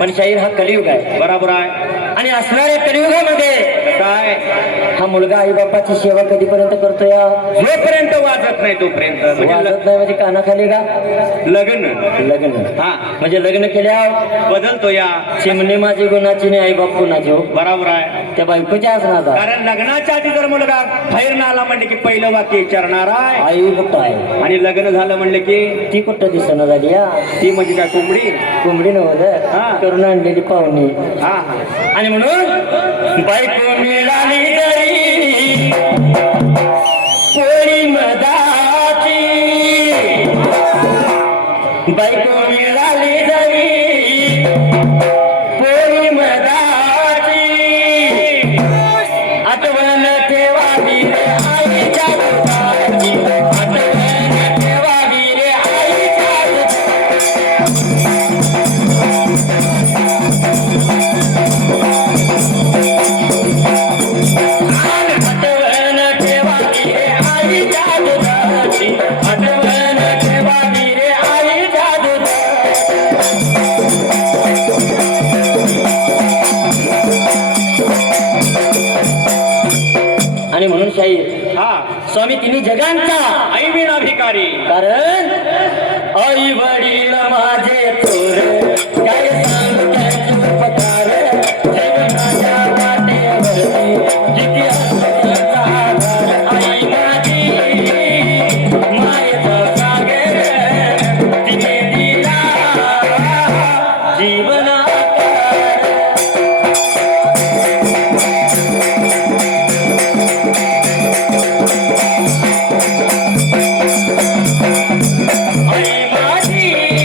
पण शाहीर हा कलियुग आहे. बरोबर आहे. आणि असणाऱ्या कलियुगामध्ये काय हा मुलगा आई बापाची सेवा कधीपर्यंत करतो या? जोपर्यंत वाजत नाही तोपर्यंत म्हणजे वाजत नाही म्हणजे कानाखाली का? लग्न लग्न. हा म्हणजे लग्न केल्या बदलतो या. चिमणी माझी गुणाची नाही आई बाप कुणाची हो. बरोबर आहे. त्या बायकोच्या असणार कारण लग्नाच्या आधी जर मुलगा बाहेर आला म्हणले की पहिलं वाक्य विचारणार आहे आई कुठं आहे? आणि लग्न झालं म्हणले की ती कुठं दिसना झाली या? ती म्हणजे काय कोंबडी. कोंबडी नव्हतं हा. करून आणलेली पाहुणी. हा आणि म्हणून बायको मिळाली जरी पोळी मदाची, बायको मिळाली जरी पोळी मदाची, आठवण ठेवावी रे आईच्या दुधाची, आठवण ठेवावी रे आईच्या आठवण ठेवावी रे आईच्या दुधाची, आठवण ठेवावी रे आईच्या दुधाची. आणि म्हणून शाहीर हा स्वामी तिन्ही जगांचा आई बिना भिकारी. कारण आई वडील माझे थोर काय सांग त्यांचे उपकार, जीवनाच्या वाटेवरती किती असण्याचा आधार. आई माझी मायेचा सागर तिने दिला जीवनाकार. आई माझी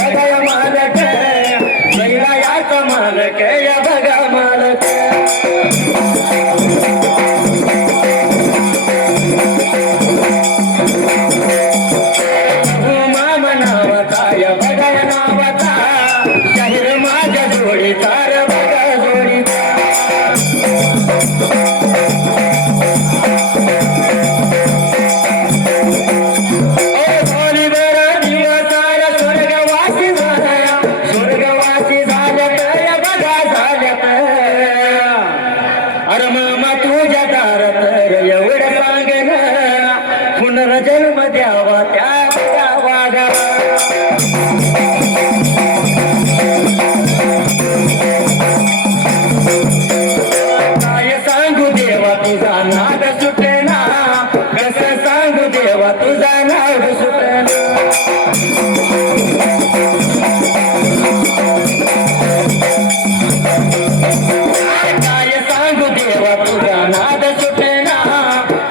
बघा या मालक बैलायाचा मालक या बघा मालक मामा नावाचा या बघा या नावाचा शाहीर माझ्या जोडीचा रे बघा जोडीचा पुनर्जन्म द्यावा त्या वागा काय सांगू देवा तुझा नाद सुटेना कसं सांगू देवा तुझा नाद सुटेना काय सांगू देवा तुझा नाद सुटेना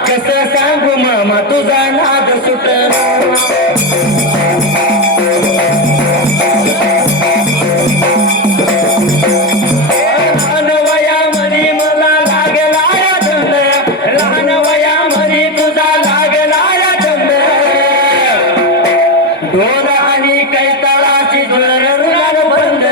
कसं सांगू मामा तुझा नाद सुटेना लहान वयामध्ये मला लागला या छंद लहान वयामध्ये तुझा लागला या छंद ढोल आणि कैताळाची जुळणार बंद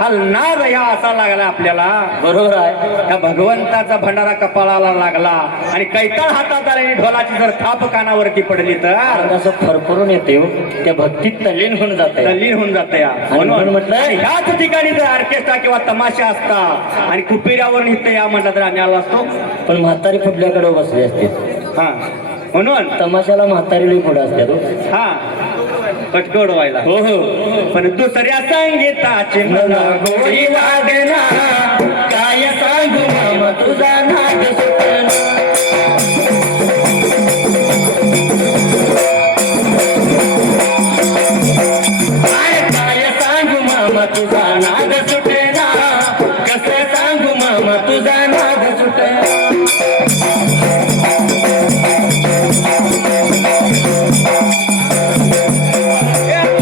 हलणार या असा लागला आपल्याला. बरोबर आहे. त्या भगवंताचा भंडारा कपाळाला लागला आणि कैताळ हातात आल्याने ढोलाची जर थाप कानावरती पडली तर असं फरफरून येते त्या भक्तीत तल्लीन होऊन जाते तल्लीन होऊन जाते या. म्हणून म्हटलं ह्याच ठिकाणी जर ऑर्केस्ट्रा किंवा तमाशा असतात आणि कुपिऱ्यावर निघते या म्हटलं तर आम्ही आलो असतो. पण म्हातारी कुठल्याकडे बसली असते हा म्हणून तमाशाला म्हातारी लई पुढे असते तो हा पटकड व्हायला. हो हो पण दुसऱ्या संगीताची मला गोडी लागना काय सांगू मामा तुझा नाद सुटना काय सांगू मामा तुझा नाद सुटेना कसं सांगू मामा तुझा नाद सुटेना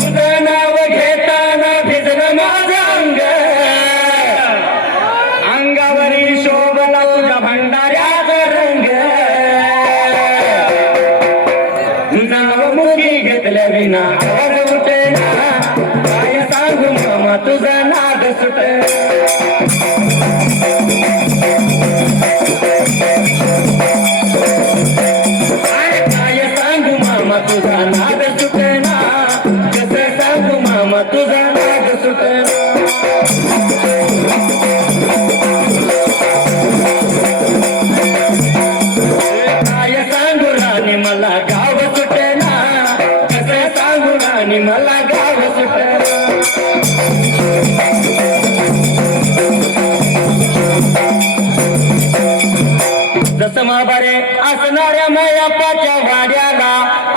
तुझं नाव घेताना भिजलं माझं अंग अंगावरील शोभला तुझ्या भंडाऱ्याचा रंग तुझं नाव मुखी घेतल्या विना आवाज उठेना काय सांगू मामा तुझा नाद सुटेना काय सांगू मामा तुझा नाद सुटेना कसं सांगू मामा तुझा नाद सुटेना काय सांगू राणी मला गाव सुटेना कसं सांगू राणी मला गाव सुटेना जसं महाबारे असणाऱ्या मैयापाच्या वाड्याला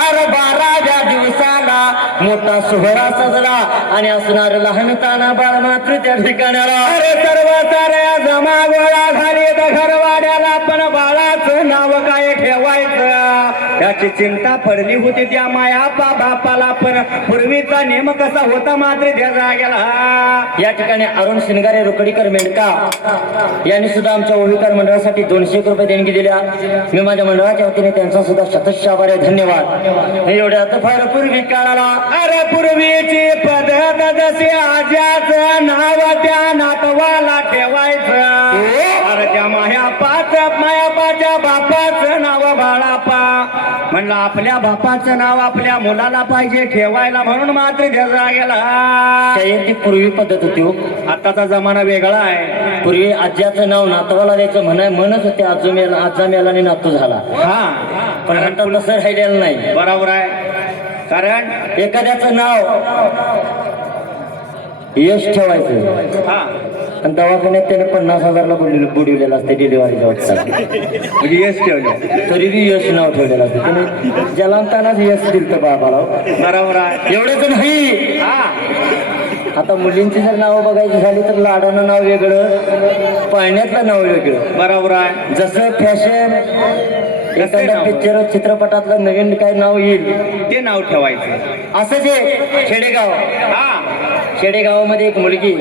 अरे 12व्या दिवसाला मोठा सोहळा सजला आणि असणार लहान ताना बाळ मात्र त्या ठिकाणाला अरे सर्व साऱ्या जमा गोळा झाली तर घरवाड्याला पण बाळाचं नाव काय ठेवायचं याची चिंता पडली होती त्या माया बापाला. पण पूर्वीचा नेम कसा होता मात्र त्या जागेला. या ठिकाणी अरुण शिंगारे रुकडीकर मेंढका यांनी सुद्धा आमच्या ओवीकार मंडळासाठी 200 रुपये देणगी दिल्या. मी माझ्या मंडळाच्या वतीने त्यांचा सुद्धा शतश आभार आहे. धन्यवाद. एवढ्यात फार पूर्वी काळाला अरे पूर्वीची पद्धत जशी आज्याचं नाव त्या नातवाला ठेवायचं. अरे त्या मायापाच्या बापाचं नाव बाळापा म्हणलं आपल्या बापाचं नाव आपल्या मुलाला पाहिजे ठेवायला म्हणून मात्र त्या गेला. ती पूर्वी पद्धत होती. आताचा जमाना वेगळा आहे. पूर्वी आज्याचं नाव नातवाला द्यायचं म्हणत होते आजो मेला आणि नातू झाला. हा पण आता तसं राहिलेलं नाही. बरोबर आहे. कारण एखाद्याचं नाव यश ठेवायचं हा आणि दवाखान्यात त्याने 50,000ला बुडविलेलं असते डिलिव्हरीच्या वक्ताला. म्हणजे यश ठेवलं तरी बी यश नाव ठेवलेलं असतं. त्याने जलांतानाच यश दिलं बाबाला. बरोबर आहे. एवढंच नाही. हा आता मुलींची जर नावं बघायची झाली तर लाडानं नाव वेगळं पाळण्यातलं नाव वेगळं. बरोबर आहे. जसं फॅशन एखाद्या नाव? पिक्चर चित्रपटातलं नवीन काय नाव येईल ते नाव ठेवायचं. असं जे खेडेगाव हा खेडेगावामध्ये एक मुलगी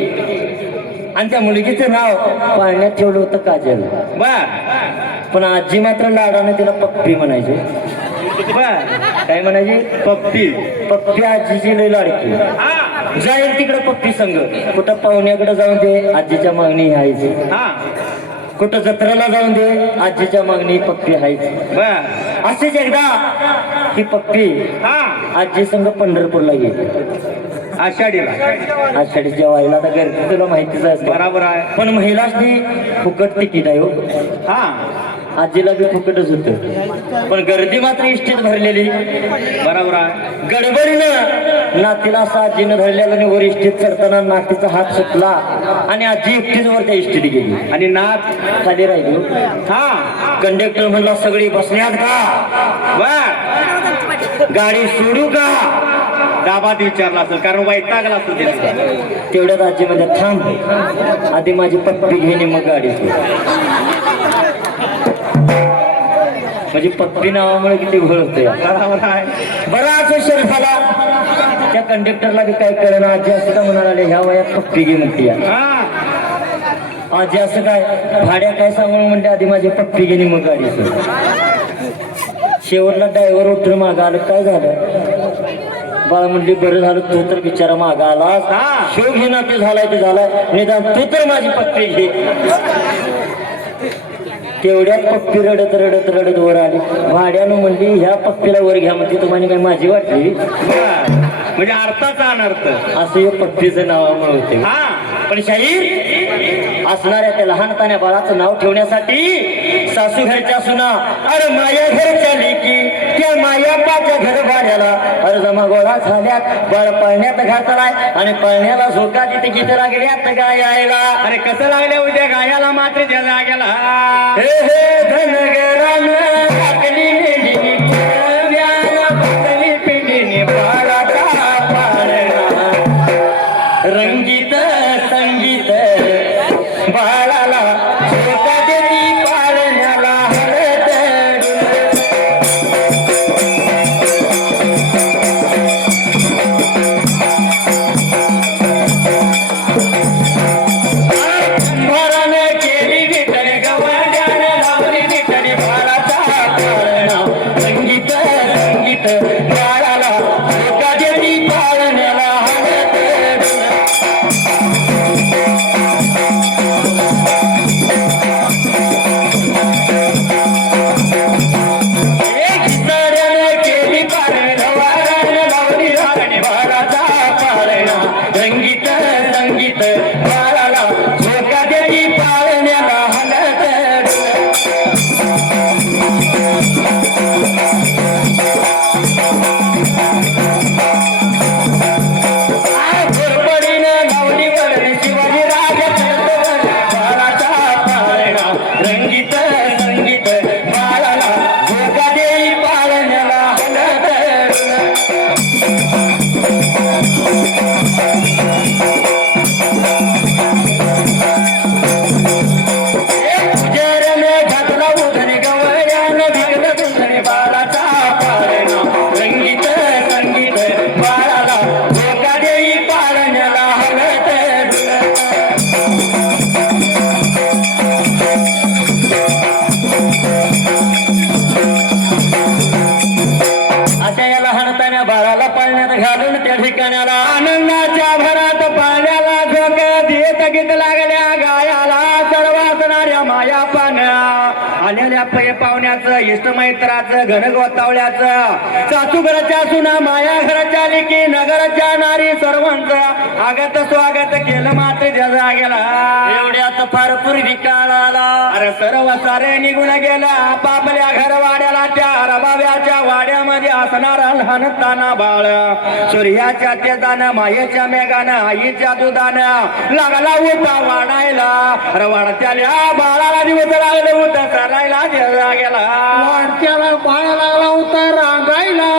आणि त्या मुलगीचं नाव पाळण्यात ठेवलं होतं काजल. बर पण आजी मात्र लाडाने तिला पप्पी म्हणायची. बर काय म्हणायची? पप्पी. पप्पी आजीची लई लाडकी. हा जाईल तिकडे पप्पी संघ. कुठं पाहुण्याकडे जाऊन दे आजीच्या मागणी हायची. हा कुठं जत्रेला जाऊन दे आजीच्या मागणी पप्पी हायची. बर असेच एकदा ही पप्पी हा आजी संघ पंढरपूरला गेली. आषाढीला. आषाढीच्या वाईला तर गर्दी तुला माहितीच असते. बराबर आहे. पण महिलांनी फुकट तिकीट आहे हो. हा आजीला बी फुकटच होतं. पण गर्दी मात्र इष्टीत भरलेली. बराबर आहे. गडबडीनं नातीला असा आजीनं धरलेला आणि वर इष्टीत चढताना नातीचा हात सुटला आणि आजी एकटीच वर त्या इष्टीत गेली आणि नाथ. खाली राहिली. हा कंडक्टर म्हणला सगळी बसण्यात का? बर गाडी सोडू का? दाबात विचारला असेल कारण वैतागला असेल त्याचं. तेवढ्यात आजी मध्ये थांब आधी माझी पप्पी घेणे मग गाडी सोड. म्हणजे पप्पी नावामुळे किती घोळ होते. बराबर आहे. बराच शरीफाला त्या कंडक्टरला बी काय कळलं. आजी असं का म्हणाले ह्या वयात पप्पी घे म्हणते. हा आजी असं काय भाड्या काय सांगून म्हणते आधी माझी पप्पी घेणे मग गाडी सोड. शेवटला ड्रायव्हर उठून मागं आलं. काय झालं? बाळा म्हणली बरं झालं तू तर बिचारा मागा आलास. हा. शिव घेणं ते झालाय ते झालाय निदान तू तर माझी पप्पी घे. तेवढ्यात पप्पी रडत रडत रडत वर आली. भाड्यानं म्हणली ह्या पप्पीला वर घ्या म्हणते तुम्हाला काय माझी वाटली. बर म्हणजे अर्थाचा अनर्थ. असं हे पप्पीचं नावामुळे होते. हा पण शाहीर असणाऱ्या त्या लहानतान्या बाळाचं नाव ठेवण्यासाठी सासू घरच्या सुना अरे माया घरच्या लेकी त्या मायापाच्या घर भाड्याला अर्ज मागोळा झाल्यात. बाळ पळण्यात घातलाय आणि पळण्याला झोका तिथे गीत लागल्यात गायला. अरे कसं लागलं उद्या गायाला मात्र त्या जाग्याला. हे हे धनगरानं टाकली मेंढीनी कुळव्याला बसली पिंडीनी बाळाचा पाळणा. रंगीत संगीत बाळाला झोका देती पाळण्याला हळद. भरानं केली विठ्ठल गवंड्यानं लावली विठ्ठली बाळाचा पाळणा. संगीत संगीत बाळाला झोका देती पाळण्याला हळद. एक साऱ्यानं केली पाळणं वारानं लावली राखणी बाळाचा पाळणा. संगीत संगीत बाळाला झोका देती पाळण्याला हलत. घोरपडीनं लावली वळण शिवाजी राजा बाळाचा पाळणा. रंगीत संगीत बाळाला झोका देई पाळण्याला हलत. जरने घातला उधरी गवळ्यानं भिकलं दुधरी बाळाचा पाळणा. रंगीत संगीत बाळाला झोका देई पाळण्याला हलत. अशा या लहानतान्या बाळाला पाळण्यात घालून त्या ठिकाणाला आनंदाच्या भरात पाण्याला झोक देत गीत लागल्या गायाला. सर्व असणाऱ्या माया पान आलेल्या पाहुण्याचं इष्टमैत्राचं घनगोतावल्याचं सासू घराच्या सुना माया घराच्या लेकी नगरच्या नारी सर्वांचं आगत स्वागत केलं मात्र जजा गेला. एवढ्यात फार पूर्वी काळ आला. अरे सर्व सारे निघून गेलं आपापल्या घरवाड्याला. त्या रबाव्याच्या वाड्यामध्ये असणारा लहान ताना बाळ सूर्याच्या तेजानं मायेच्या मेघानं आईच्या दुधानं लागला उठा वाढायला. अरे वाढत्याल्या बाळाला दिवस लागले होतं सरायला जगा गेला. वाढत्याला बाळ लागला होता रांगायला.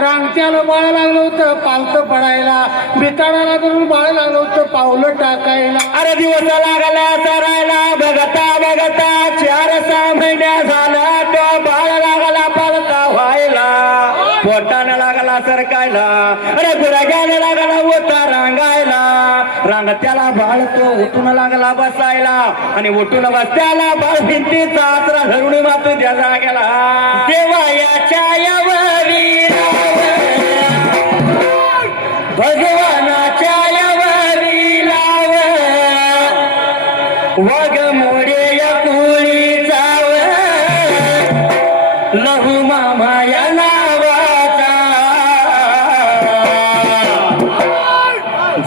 रांगत्याला बाळ लागलं होतं पालतं पडायला. बिताडाला धरून बाळ लागलं होतं पावलं टाकायला. अरे दिवस लागला सरायला बघता बघता 4-6 महिन्या झाला तो बाळ लागला पडायला अरे गुराग्याला लागला होता रांगायला रांग त्याला बाळ तो उठून लागला बसायला आणि उठून बसत्याला बाळ भिंतीचा आसरा धरून मातू त्या जाग्याला देवायाच्या भगवानाच्या वाघ मोडे या कुळी जाव लहू मामा या नावाचा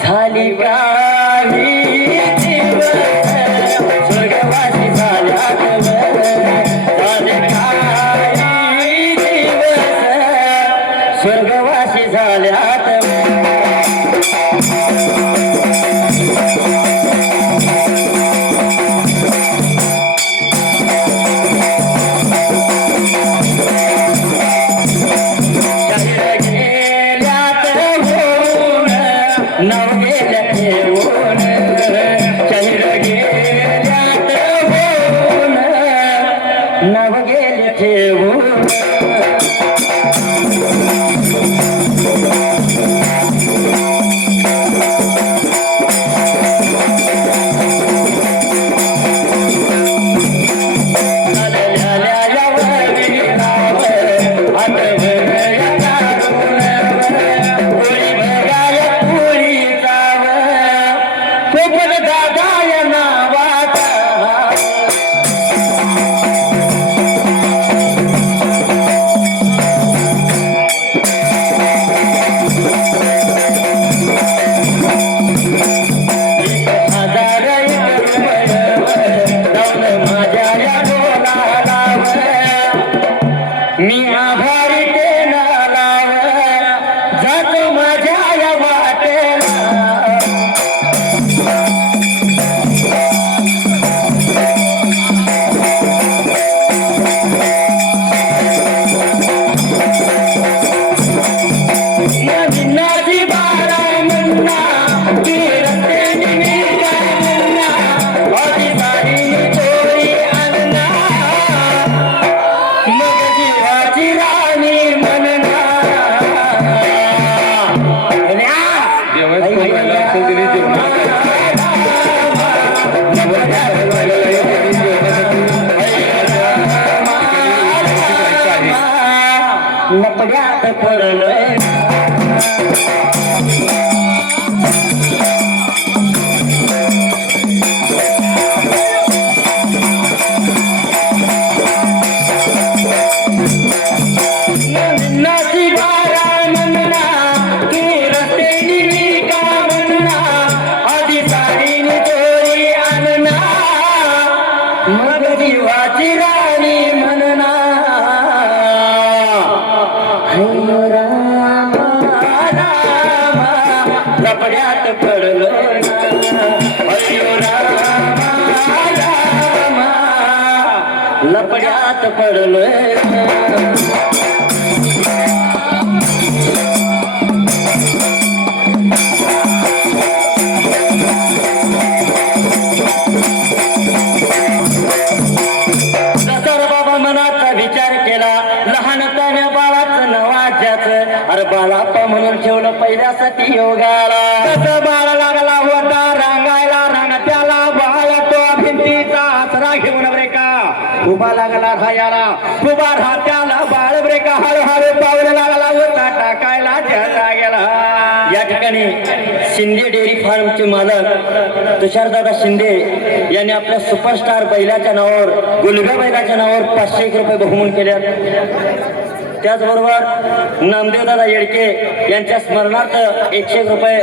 झाली काही दिवस स्वर्गवासी झाल्या झाले काही दिवस स्वर्गवासी झाल्यात मी आभारी ते नालाव जातो माझ्या या वाटेला नदीनाची बारा म्हणा ती रस्त्याने मी काय म्हणा अधी साडी चोरी आणना मग जीवाची राणी म्हणना लपड्यात पडलोय नाची बारा म्हणना ती रस्त्यानी मी का म्हणना आधी साडीने चोरी आणना मग जीवाची राणी म्हणना हयो रामा रामा लपड्यात पडलो हयो रामा रामा लपड्यात पडलोय मनाचा विचार केला लहानपण्या बाळाचं नवाज्याचं अरे बाळाप्पा म्हणून ठेवलं पहिल्यासाठी योगाला तसं बाळ लागला होता रांगायला रांग त्याला बाळ तो भिंतीचा आसरा घेऊन ब्रेका उभा लागला खायाला उभा राहत्याला बाळ ब्रेका हळूहळू पावलं लागला होता टाकायला त्या गेला या ठिकाणी शिंदे डेअरी फार्मचे मालक तुषारदादा शिंदे यांनी आपल्या सुपरस्टार बैलाच्या नावावर गुलब्या बैलाच्या नावावर 501 रुपये बहुमूल्य केल्या त्याचबरोबर नामदेवदादा येडके यांच्या स्मरणार्थ 101 रुपये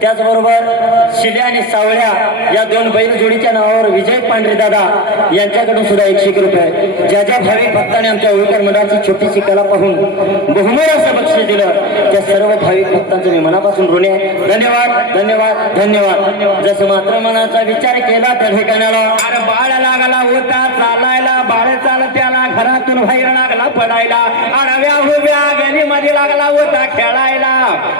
त्याचबरोबर शिल्या आणि सावळ्या या दोन बैल जोडीच्या नावावर विजय पांढरे दादा यांच्याकडून सुद्धा 101 रुपये ज्या ज्या भाविक भक्तांनी आमच्या होळकर मंडळाची छोटीशी कला पाहून बहुमोल असं बक्षीस दिलं त्या सर्व भाविक भक्तांचं मी मनापासून ऋणी आहे धन्यवाद धन्यवाद धन्यवाद जसं मात्र मनाचा विचार केला त्या ठिकाणाला अरे बाळ लागला होता चालायला बाळ त्याला घरातून बाहेर लागला पडायला अडव्या उभ्या गलीमध्ये लागला होता खेळायला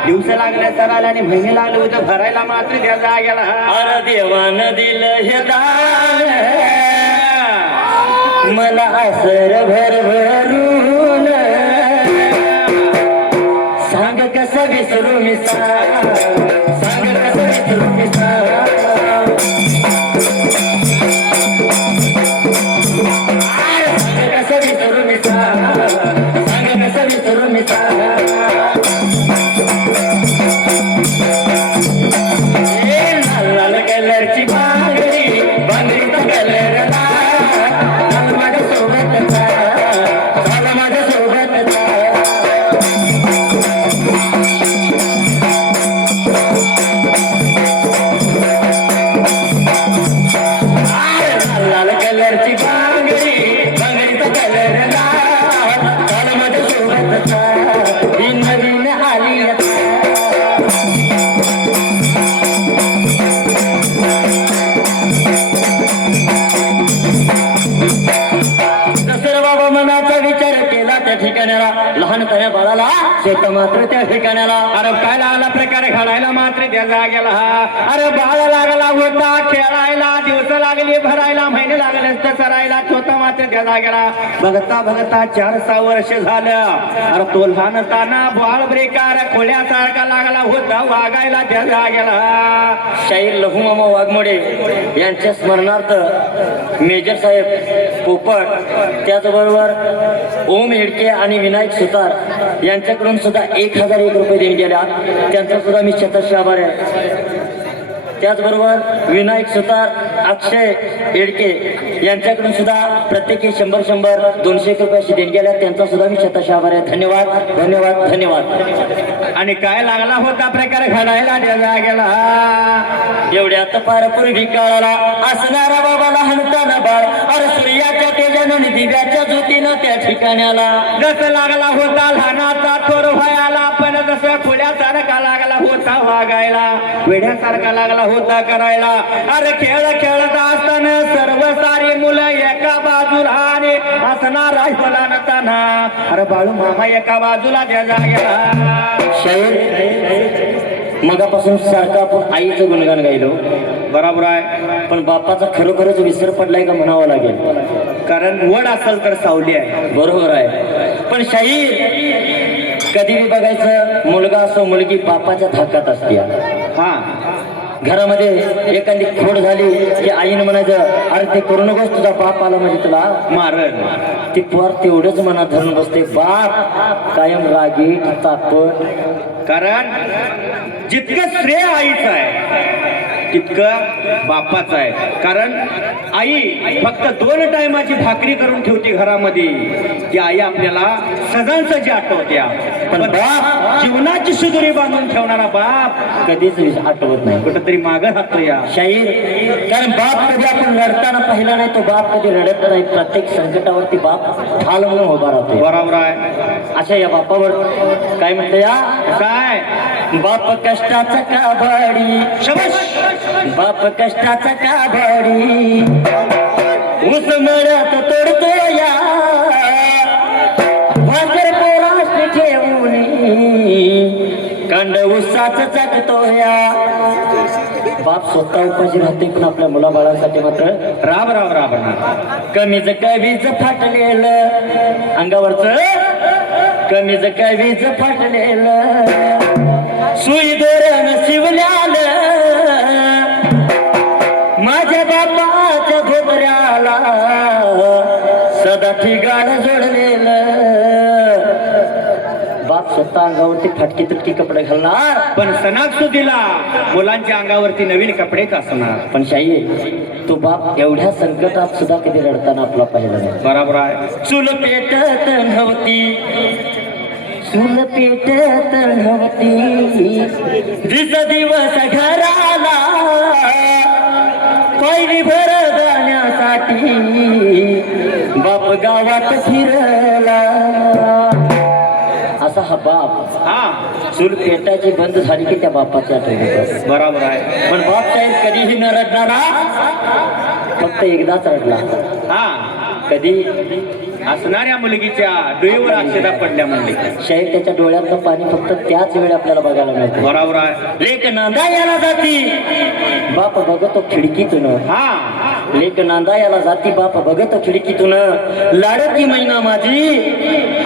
दिवस लागल्या चरायला आणि बहिणी लागले होते भरायला मात्र त्या जागेला अरे देवानं दिलं हे दान मला असर भरभरून मिसा सांग कसं विसरू मिसा कसं विसरू मिसा सांग कसं विसरू मिसा लाल लाल कलरची बांगडी बांगडीचा कलर लाल माझ्या सोबतचा चाल माझ्या सोबतचा लाल कलरची बांगडी बांगडीचा कलर लाल चाल माझ्या सोबतचा ही नवीन आली आता दसरा बाबा मनाचा विचार केला त्या ठिकाणाला लहानपण्या बाळाला शेत मात्र त्या ठिकाणाला अरे काय लागला प्रकार घडायला मात्र त्या जागेला अरे बाळ लागला होता खेळायला दिवस लागली भरायला महिने लागले असतं सरायला छोटा मात्र त्या जागेला बघता बघता 4-6 वर्ष झालं अरे तो लहान ताना बाळ ब्रेकार खोल्यासारखा लागला होता वागायला त्या जागेला शाहीर लघुमामा वाघमोडे यांच्या स्मरणार्थ मेजर साहेब पोपट त्याचबरोबर ओम हिडके आणि विनायक सुतार यांच्याकडून सुद्धा 1001 रुपये देण्यात गेल्या त्यांचा सुद्धा मी शतश आभार आहे त्याचबरोबर विनायक सुतार अक्षय हिडके यांच्याकडून सुद्धा प्रत्येकी 100 200 रुपये अशी देणगी गेल्या त्यांचा सुद्धा मी शतश आभार आहे धन्यवाद धन्यवाद धन्यवाद आणि काय लागला होता प्रकार घडायला त्या जागेला एवढ्यात पार पूर्वी काळाला असणारा बाबा लहानताना बाळ अरे सूर्याच्या तेजानं आणि दिव्याच्या ज्योतीनं त्या ठिकाणाला जसं लागला होता लहानाचा थोर व्हायला पण जसं खुल्यासारखा लागला होता वागायला वेड्यासारखा लागला होता करायला अरे खेळ खेळत असताना सर्व सारी मुलं एका बाजूला आणि असणारा फलानताना अरे बाळू मामा एका बाजूला त्या जागेला शाहीर मगापासून सारखं आपण आईचं गुणगान गायलो बरोबर आहे पण बापाचा खरोखरच विसर पडलाय का म्हणावं लागेल कारण वड असेल तर सावली आहे बरोबर आहे पण शाहीर कधी बी बघायचं मुलगा असो मुलगी बापाच्या धाकात असते हा घरामध्ये एखादी खोड झाली की आईनं म्हणायचं अरे ते करू नकोस तुझा बाप आला म्हणजे तुला मारण ती पोर तेवढंच मनात धरून बसते बाप कायम रागीट तापट कारण जितकं श्रेय आईचं आहे तितकं बापाचं आहे कारण आई फक्त 2 टायमाची भाकरी करून ठेवते घरामध्ये ती आई आपल्याला सजांसजी आठवत्या पण बाप जीवनाची सुदुरी बांधून ठेवणारा बाप कधीच आठवत नाही कुठंतरी मागं राहतो या शाहीर कारण बाप कधी आपण रडताना पाहिला नाही तो बाप कधी रडत नाही प्रत्येक संकटावरती बाप ठाल म्हणून उभा राहतो बरोबर आहे अशा या बापावर काय म्हणतं या काय बाप कष्टाचा काभाडी शबाश बाप कष्टाचा काभाडी ऊस मळ्यात तोडतो या भाकर पोराशी ठेवून कांड ऊसाच चाकतो या बाप स्वतः उपाशी राहते पण आपल्या मुलाबाळांसाठी मात्र राब राब राब कमीच कवीच फाटलेलं अंगावरच कमीच कवीच फाटलेलं सुई दोरण शिवल्यालं माझ्या बापाच्या धोत्र्याला सदा ठिकाण जोडलेलं बाप स्वतः अंगावरती फाटकी तुटकी कपडे घालणार पण सणासुदीला मुलांच्या अंगावरती नवीन कपडेच असणार पण शाही तो बाप एवढ्या संकटात सुद्धा कधी रडताना आपला पाहिला नाही बरोबर आहे चूल पेटत नव्हती चूल पेटत नव्हती दिवस घराला कोयरी भर जाण्यासाठी बाप गावात फिरला असा हा बाप हा चूल पेटायची बंद झाली की त्या बापाच्या आठवण बरोबर आहे पण बाप साहेब कधीही न रडणारा फक्त एकदाच रडला हा कधी असणाऱ्या मुलगीच्या डोळीवर अक्षदा पडल्या म्हणले शाहीर त्याच्या डोळ्यातलं पाणी फक्त त्याच वेळी आपल्याला बघायला मिळतं बरोबर आहे लेक नांदा याला जाती बाप बघतो खिडकीतून हा लेक नांदा याला जाती बाप बघतो खिडकीतून लाडकी मैना माझी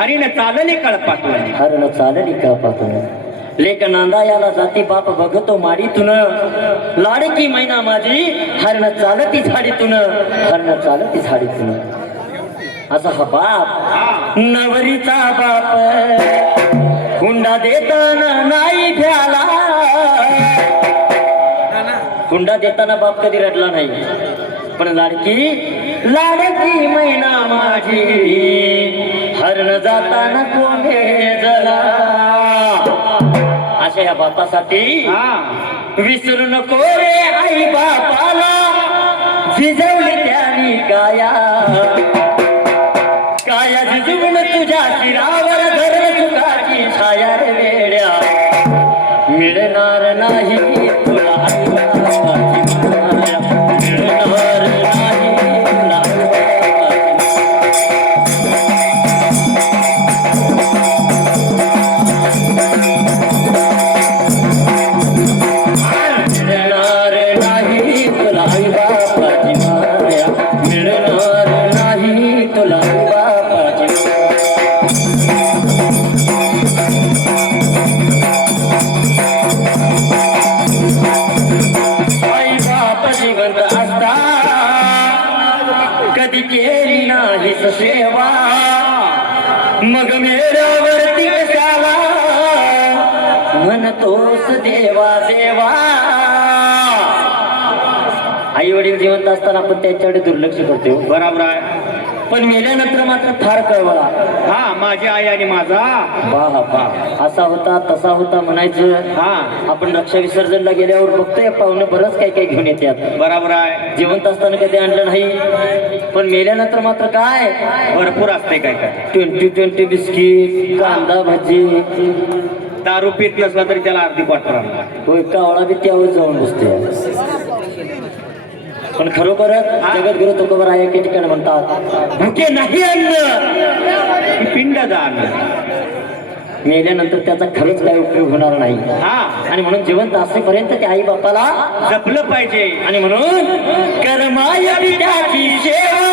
हरीनं चालले कळपातून हरण चालली कळपातून लेक नांदा याला जाती बाप बघतो माडीतून लाडकी मैना माझी हरण चालती झाडीतून हरण चालती झाडीतून असा हा बाप नवरीचा बाप हुंडा देताना नाही भ्याला हुंडा देताना बाप कधी रडला नाही पण लाडकी मैना माझी हरण जाताना कोंडे जला अशा या बापासाठी विसरू नको रे आई बापाला झिजवली त्यानी काया झिजवून तुझ्या शिरावर धरण सुखाची छाया रे वेड्या मिळणार नाही तुला आई बापाची माया मिळणार नाही तुला आई बापाची मिळणार नाही तुला आई बापाची माया मिळणार नाही तुला आई बापाची आई बाप जिवंत असता कधी केली नाहीस सेवा मग मेऱ्यावरती कशाला म्हणतोस देवा देवा आई वडील जिवंत असताना आपण त्यांच्याकडे दुर्लक्ष करतो बरोबर आहे पण मेल्यानंतर मात्र फार कळवळा हा माझी आई आणि माझा बा असा होता तसा होता म्हणायचं हा आपण रक्षा विसर्जनला गेल्यावर बघतोय पाहुणं बरंच काही काही घेऊन येतात बरोबर आहे जिवंत असताना कधी आणलं नाही पण मेल्यानंतर मात्र काय भरपूर असते काय काय 20 बिस्किट कांदा भाजी दारू पीत नसला तरी त्याला अर्धी क्वार्टर आणला होय कावळा बी त्यावर जाऊन बसते पण खरोखरच जगद्गुरु तुकोबर आहे एके ठिकाणी म्हणतात भुके नाही अन्न पिंड दान मेल्यानंतर त्याचा खरंच काही उपयोग होणार नाही हा आणि म्हणून जिवंत असेपर्यंत त्या आई बापाला जपलं पाहिजे आणि म्हणून कर्माय विद्याची सेवा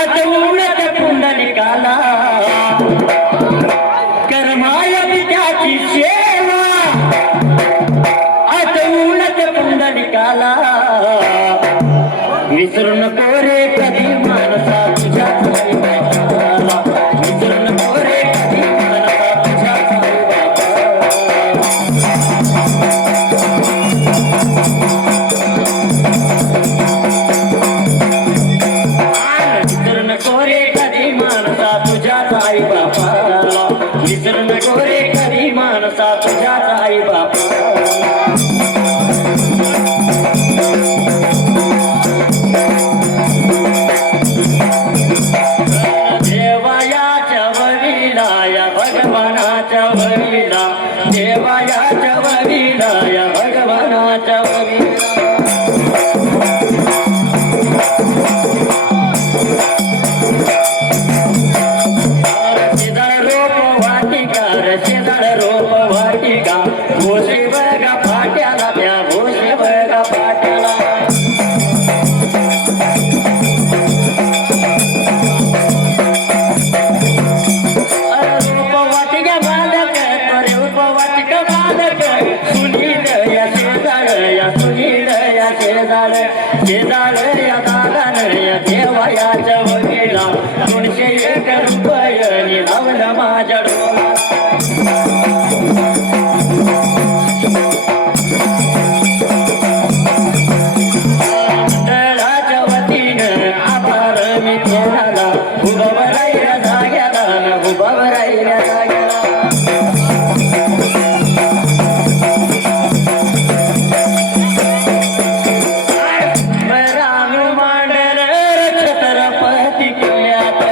आठवून त्या पुंडलिकाला कर्माय विद्याची सेवा आठवून त्या पुंडलिकाला विसरू नको रे कधी मानसा तुझ्या आई बापाला विसरू नको रे कधी मानसा तुझ्या आई बापाला विसरू नको रे कधी मानसा तुझ्या आई बापाला विसरू नको रे कधी मानसा तुझ्या आई बापाला देवायाच्या वरीला या भगवानाच्या वरीला देवायाच्या वरीला या भगवानाच्या वरीला शेजाळ रोप वाटिका शेजाळ रोप वाटिका भोसे बघा फाट्याला त्या भोसे बघा फाट्याला रूपवाटिका बालक तोरे रूपवाटिका बालक सुनील या सुनील या शेजाळ शेजाळ या दादान या देवायाच्या वकीला 201 रुपये लावलं माझ्या डोळा मंडळाच्या वतीनं आभार मी केला उभं राहिल्या जाग्याला उभं राहिल्या जाग्याला रानू मांडल छत्रपती किल्ल्यात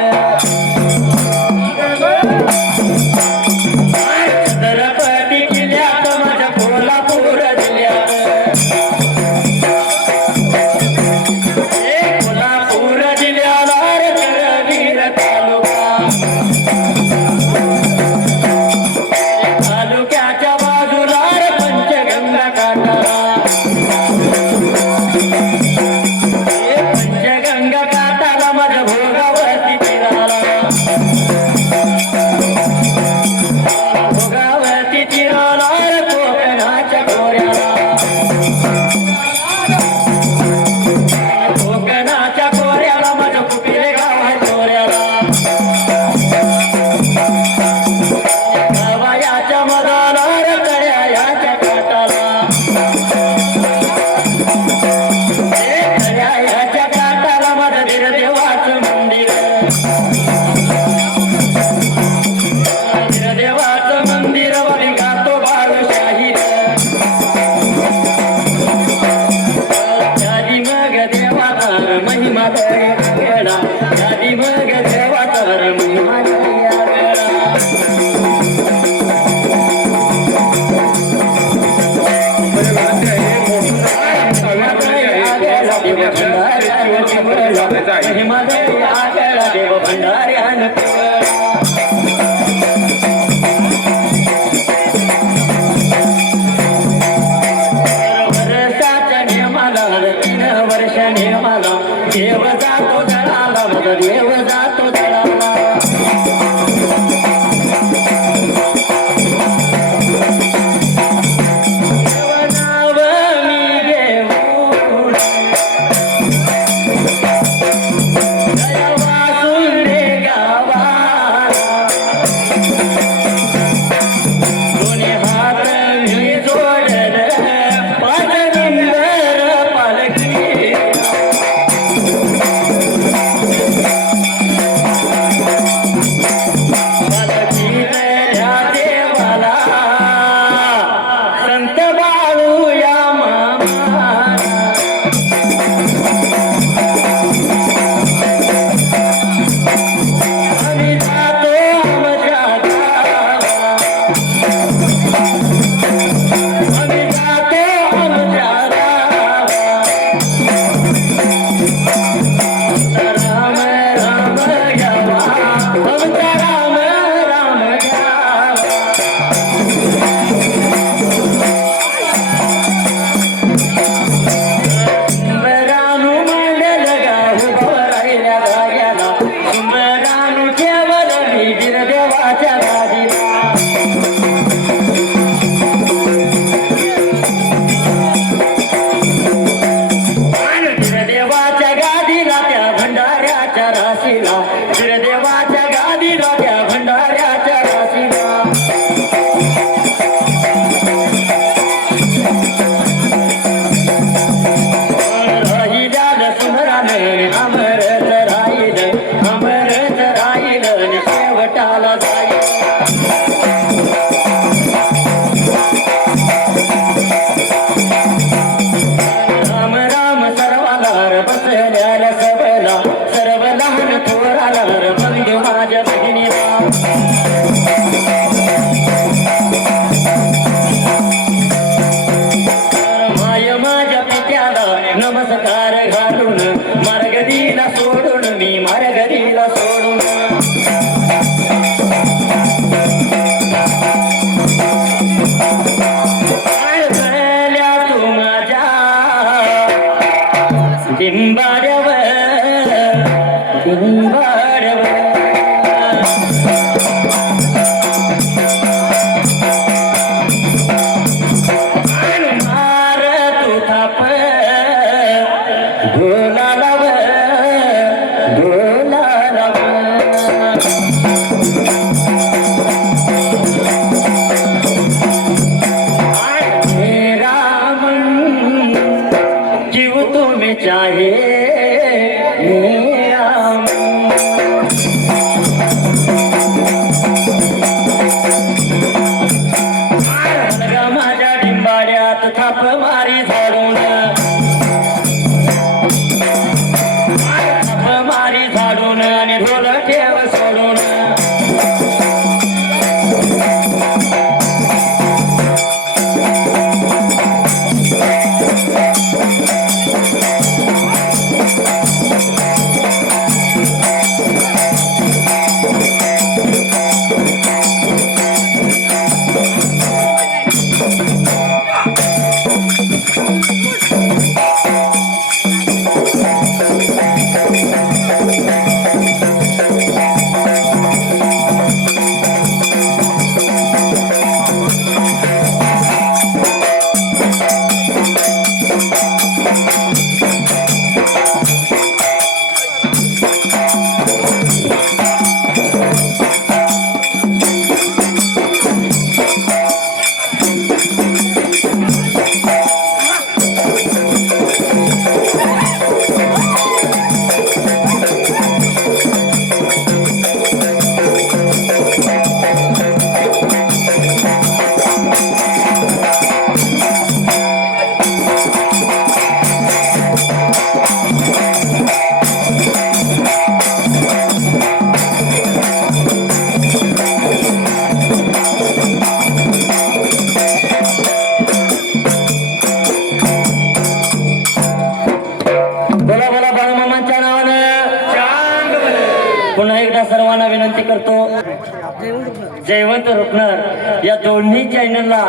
जयवंत रुपनर या दोन्ही चॅनलला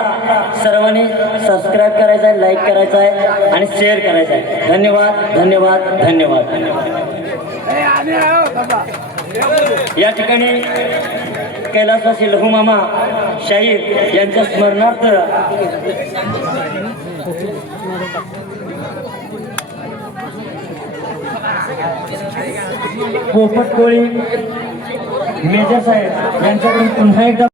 सर्वांनी सबस्क्राईब करायचं आहे, लाईक करायचं आहे आणि शेअर करायचं आहे. धन्यवाद धन्यवाद धन्यवाद. या ठिकाणी कैलासवासी लघुमामा शाहीर यांच्या स्मरणार्थ पोपट कोळी मेजर साहेब यांच्याकडून पुन्हा एकदा